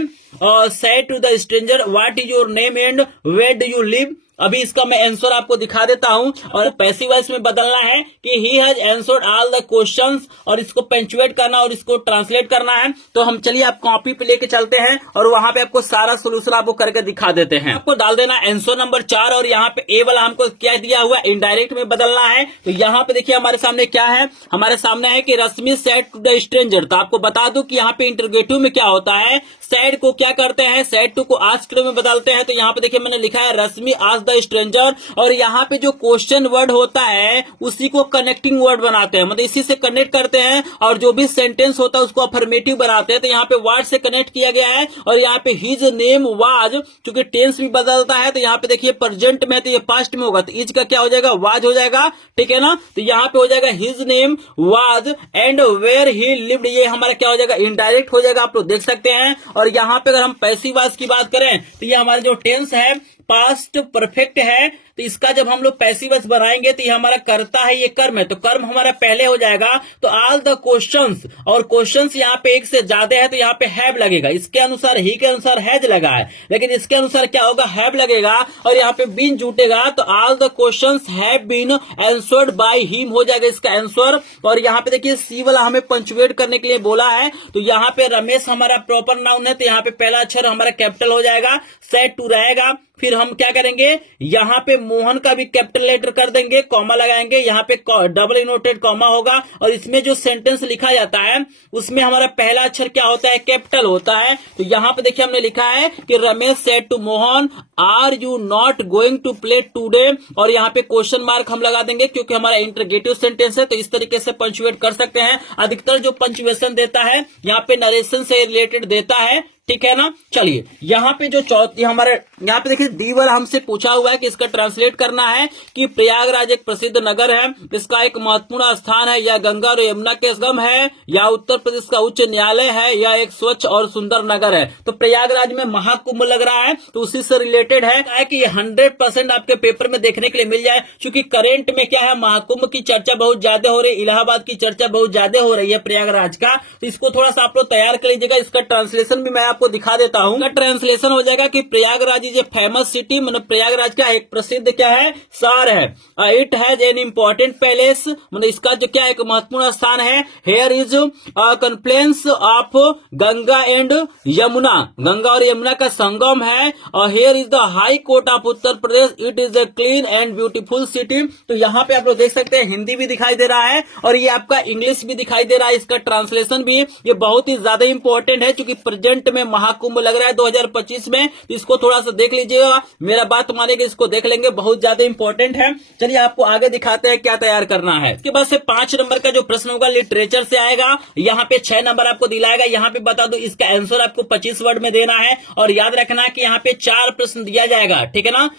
said to the stranger what is your name and where do you live। अभी इसका मैं आंसर आपको दिखा देता हूं, और पैसिव वॉइस में बदलना है कि he has answered all the questions, और इसको पंक्चुएट करना और इसको ट्रांसलेट करना है। तो हम चलिए आप कॉपी पे लेके चलते हैं और वहां पे आपको सारा सोल्यूशन आपको करके दिखा देते हैं। आपको डाल देना आंसर नंबर 4, और यहाँ पे ए वाला हमको क्या दिया हुआ है, इनडायरेक्ट में बदलना है। तो यहाँ पे देखिए हमारे सामने क्या है, हमारे सामने है कि रश्मि सेड टू द स्ट्रेंजर। तो आपको बता दूं कि यहाँ पे इंटरोगेटिव में क्या होता है, सेड को क्या करते हैं, सेड टू को आस्क्ड में बदलते हैं। तो यहाँ पे देखिए मैंने लिखा है रश्मि आस्क्ड द स्ट्रेंजर, और यहाँ पे जो क्वेश्चन वर्ड होता है उसी को कनेक्टिंग वर्ड बनाते हैं, मतलब इसी से कनेक्ट करते हैं, और जो भी सेंटेंस होता है उसको अफर्मेटिव बनाते हैं। तो यहाँ पे वर्ड से कनेक्ट किया गया है, और यहाँ पे हिज नेम वाज, क्योंकि टेंस भी बदलता है। तो यहाँ पे देखिए प्रेजेंट में है तो ये पास्ट में होगा, तो इज का क्या हो जाएगा, वाज हो जाएगा, ठीक है ना। तो यहाँ पे हो जाएगा his name was and where he lived, ये हमारा क्या हो जाएगा, इनडायरेक्ट हो जाएगा, आप लोग देख सकते हैं। और यहाँ पे अगर हम पैसिव वॉइस की बात करें तो ये हमारा जो टेंस है पास्ट परफेक्ट है, तो इसका जब हम लोग पैसिव वॉइस बनाएंगे तो ये हमारा करता है, ये कर्म है, तो कर्म हमारा पहले हो जाएगा। तो ऑल द क्वेश्चंस, और क्वेश्चंस यहाँ पे एक से ज्यादा है तो यहाँ पे हैव लगेगा। इसके अनुसार ही के अनुसार हैज लगा है, लेकिन इसके अनुसार क्या होगा, हैव लगेगा, और यहाँ पे बीन जुटेगा। तो all the questions have been answered by him हो जाएगा इसका आंसर। और यहाँ पे देखिए सी वाला हमें पंचुएट करने के लिए बोला है, तो यहाँ पे रमेश हमारा प्रॉपर नाउन है, तो यहाँ पे पहला अक्षर हमारा कैपिटल हो जाएगा, सेड टू रहेगा। फिर हम क्या करेंगे, यहाँ पे मोहन का भी कैपिटल लेटर कर देंगे, कॉमा लगाएंगे, यहाँ पे डबल इनवर्टेड कॉमा होगा, और इसमें जो सेंटेंस लिखा जाता है उसमें हमारा पहला अक्षर क्या होता है, कैपिटल होता है। तो यहाँ पे देखिए हमने लिखा है कि Ramesh said to Mohan are you not going to play today, और यहाँ पे क्वेश्चन मार्क हम लगा देंगे क्योंकि हमारा इंटरोगेटिव सेंटेंस है। तो इस तरीके से पंचुएट कर सकते हैं। अधिकतर जो पंचुएशन देता है यहाँ पे नरेशन से रिलेटेड देता है, ठीक है ना। चलिए यहाँ पे जो चौथी हमारे यहाँ पे देखिए डी वाला हमसे पूछा हुआ है कि इसका ट्रांसलेट करना है कि प्रयागराज एक प्रसिद्ध नगर है, इसका एक महत्वपूर्ण स्थान है, या गंगा और यमुना के संगम है, या उत्तर प्रदेश का उच्च न्यायालय है, या एक स्वच्छ और सुंदर नगर है। तो प्रयागराज में महाकुंभ लग रहा है, तो उसी से रिलेटेड है कि 100% आपके पेपर में देखने के लिए मिल जाए, क्योंकि करेंट में क्या है, महाकुंभ की चर्चा बहुत ज्यादा हो रही है, इलाहाबाद की चर्चा बहुत ज्यादा हो रही है प्रयागराज का। तो इसको थोड़ा सा आप लोग तैयार कर लीजिएगा। इसका ट्रांसलेशन भी मैं आपको दिखा देता हूं। इसका ट्रांसलेशन हो जाएगा कि Prayagraj is a famous city, मतलब प्रयागराज का एक प्रसिद्ध क्या है, शहर है। It has an important palace, मतलब इसका जो क्या एक महत्वपूर्ण स्थान है। Here is confluence of Ganga and Yamuna, Ganga और यमुना का संगम है। और here is the high court of Uttar Pradesh, it is a clean and beautiful city. तो यहाँ पे आप लोग देख सकते हैं हिंदी भी दिखाई दे रहा है और ये आपका इंग्लिश भी दिखाई दे रहा है। इसका ट्रांसलेशन भी ये बहुत ही ज्यादा इंपॉर्टेंट है, क्योंकि प्रेजेंट में महाकुंभ लग रहा है 2025 में। तो इसको थोड़ा सा देख लीजिएगा, मेरा बात मानेगा, इसको देख लेंगे, बहुत ज्यादा इंपॉर्टेंट है। चलिए आपको आगे दिखाते हैं क्या तैयार करना है। इसके बाद से 5 नंबर का जो प्रश्न होगा लिटरेचर से आएगा। यहाँ पे 6 नंबर आपको दिलाएगा। यहाँ पे बता दो इसका आंसर आपको 25 वर्ड में देना है, और याद रखना कि यहाँ पे 4 प्रश्न दिया जाएगा, ठीक है ना।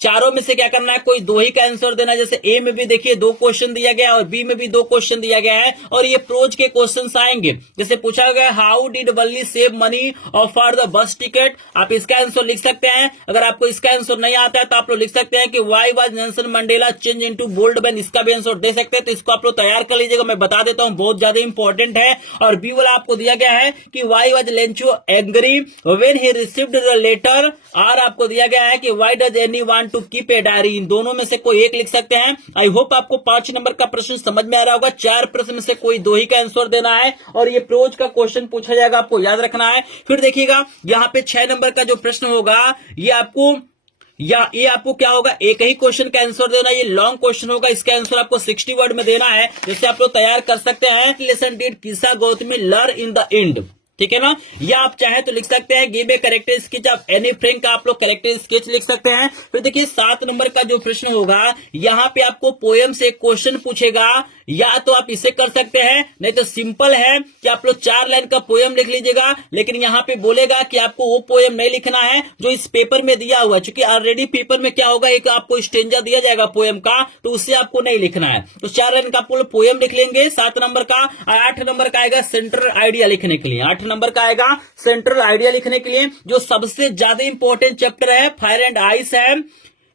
चारों में से क्या करना है, कोई 2 ही का आंसर देना। जैसे ए में भी देखिए 2 क्वेश्चन दिया गया और बी में भी 2 क्वेश्चन दिया गया है, और ये प्रोज के क्वेश्चंस आएंगे। जैसे पूछा गया how did Valli save money for the bus ticket, आप इसका आंसर लिख सकते हैं। अगर आपको इसका आंसर नहीं आता है तो आप लोग लिख सकते हैं कि why was Nelson Mandela change into bold man, इसका भी आंसर दे सकते हैं। तो इसको आप लोग तैयार कर लीजिएगा, मैं बता देता हूँ, बहुत ज्यादा इंपॉर्टेंट है। और बी वाला आपको दिया गया है कि why was Lencho angry when he received the letter. आर आपको दिया गया है कि why does Anne want to keep a diary. इन दोनों में से कोई एक लिख सकते हैं। आई होप आपको 5 नंबर का प्रश्न समझ में आ रहा होगा। 4 प्रश्न में से कोई 2 ही का आंसर देना है, और ये प्रोज का क्वेश्चन पूछा जाएगा, आपको याद रखना है। फिर देखिएगा यहाँ पे 6 नंबर का जो प्रश्न होगा ये आपको क्या होगा, एक ही क्वेश्चन का आंसर देना। ये लॉन्ग क्वेश्चन होगा, इसका आंसर आपको 60 वर्ड में देना है। जैसे आप लोग तैयार कर सकते हैं, लेसन डिड किसा Gautami learn in the end, ठीक है ना। या आप चाहे तो लिख सकते हैं give a character sketch of any Frank का आप लोग कैरेक्टर स्केच लिख सकते हैं। फिर देखिए 7 नंबर का जो प्रश्न होगा, यहाँ पे आपको पोएम से एक क्वेश्चन पूछेगा, या तो आप इसे कर सकते हैं, नहीं तो सिंपल है कि आप लोग 4 लाइन का पोएम लिख लीजिएगा, लेकिन यहाँ पे बोलेगा कि आपको वो पोएम नहीं लिखना है जो इस पेपर में दिया हुआ है, क्योंकि ऑलरेडी पेपर में क्या होगा, एक आपको स्टेंजा दिया जाएगा पोएम का, तो उससे आपको नहीं लिखना है। तो 4 लाइन का आप लोग पोएम लिख लेंगे 7 नंबर का। 8 नंबर का आएगा सेंट्रल आइडिया लिखने के लिए। 8 नंबर का आएगा सेंट्रल आइडिया लिखने के लिए। जो सबसे ज्यादा इंपॉर्टेंट चैप्टर है फायर एंड आइस है,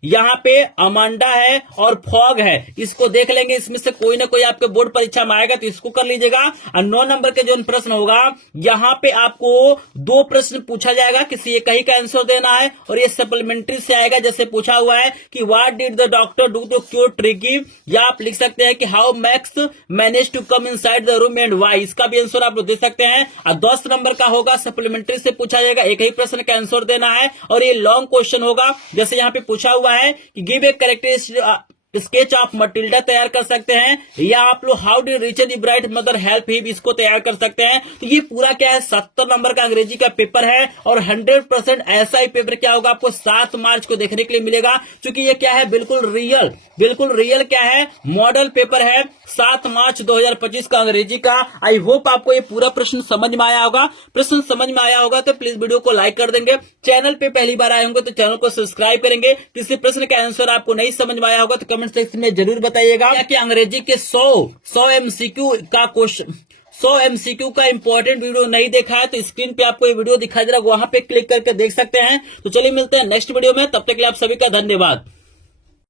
यहाँ पे अमांडा है और फॉग है, इसको देख लेंगे। इसमें से कोई ना कोई आपके बोर्ड परीक्षा में आएगा तो इसको कर लीजिएगा। और 9 नंबर के जो प्रश्न होगा, यहाँ पे आपको 2 प्रश्न पूछा जाएगा, किसी एक ही का आंसर देना है और ये सप्लीमेंट्री से आएगा। जैसे पूछा हुआ है कि what did the doctor do to cure Tricki, या आप लिख सकते हैं कि how Max manage to come inside the room and why, इसका भी आंसर आप लोग दे सकते हैं। और 10 नंबर का होगा सप्लीमेंट्री से पूछा जाएगा, एक ही प्रश्न का आंसर देना है और ये लॉन्ग क्वेश्चन होगा। जैसे यहाँ पे पूछा हुआ है कि give a characteristic sketch of Matilda तैयार कर सकते हैं, या आप लोग how did Richard the bright mother help him, इसको तैयार कर सकते हैं। तो ये पूरा क्या है, 70 नंबर का अंग्रेजी का पेपर है और 100% ऐसा ही पेपर क्या होगा, आपको 7 मार्च को देखने के लिए मिलेगा। क्योंकि ये क्या है, बिल्कुल रियल क्या है, मॉडल पेपर है। 7 मार्च 2025 का अंग्रेजी का। आई होप आपको ये पूरा प्रश्न समझ में आया होगा। प्रश्न समझ में आया होगा तो प्लीज वीडियो को लाइक कर देंगे। चैनल पे पहली बार आए होंगे तो चैनल को सब्सक्राइब करेंगे। किसी प्रश्न का आंसर आपको नहीं समझ में आया होगा तो कमेंट सेक्शन में जरूर बताइएगा। कि अंग्रेजी के 100 एमसीक्यू का क्वेश्चन, 100 एमसीक्यू का इंपॉर्टेंट वीडियो नहीं देखा है तो स्क्रीन पे आपको ये वीडियो दिखाई दे रहा है, वहां पे क्लिक करके देख सकते हैं। तो चलिए मिलते हैं नेक्स्ट वीडियो में, तब तक के लिए आप सभी का धन्यवाद।